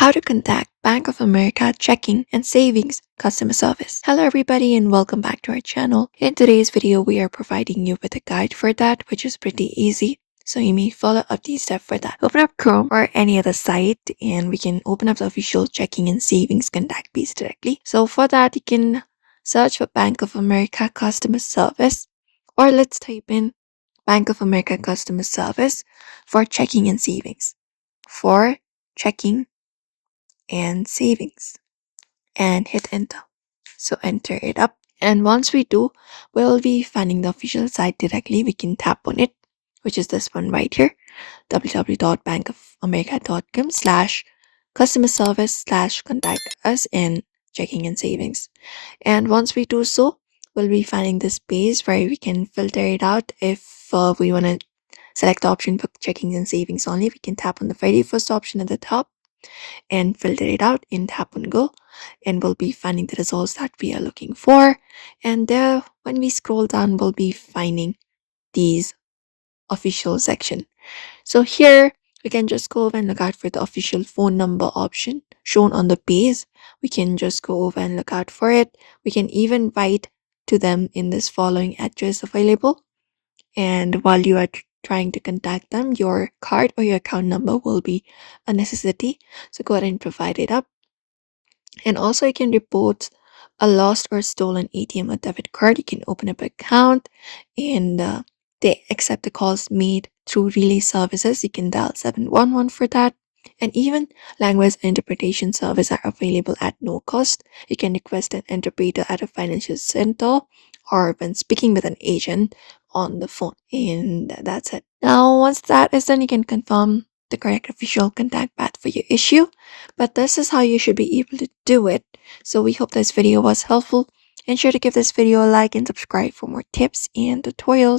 How to contact Bank of America checking and savings customer service. Hello everybody and welcome back to our channel. In today's video, we are providing you with a guide for that, which is pretty easy. So you may follow up these steps for that. Open up Chrome or any other site and we can open up the official checking and savings contact page directly. So for that, you can search for Bank of America customer service, or let's type in Bank of America customer service for checking and savings. For checking and savings, and hit enter. So enter it up, and once we do, we'll be finding the official site directly. We can tap on it, which is this one right here, www.bankofamerica.com/customer service/contact us in checking and savings. And once we do so, we'll be finding this page where we can filter it out. If we want to select the option for checking and savings only, we can tap on the very first option at the top and filter it out in tap and go, and we'll be finding the results that we are looking for. And there, when we scroll down, we'll be finding these official section. So here we can just go over and look out for the official phone number option shown on the page. We can just go over and look out for it. We can even write to them in this following address available, and while you are trying to contact them, your card or your account number will be a necessity. So go ahead and provide it up. And also you can report a lost or stolen ATM or debit card. You can open up an account, and they accept the calls made through relay services. You can dial 711 for that. And even language interpretation services are available at no cost. You can request an interpreter at a financial center or when speaking with an agent on the phone. And that's it. Now, once that is done, you can confirm the correct official contact path for your issue. But this is how you should be able to do it. So we hope this video was helpful. Ensure to give this video a like and subscribe for more tips and tutorials.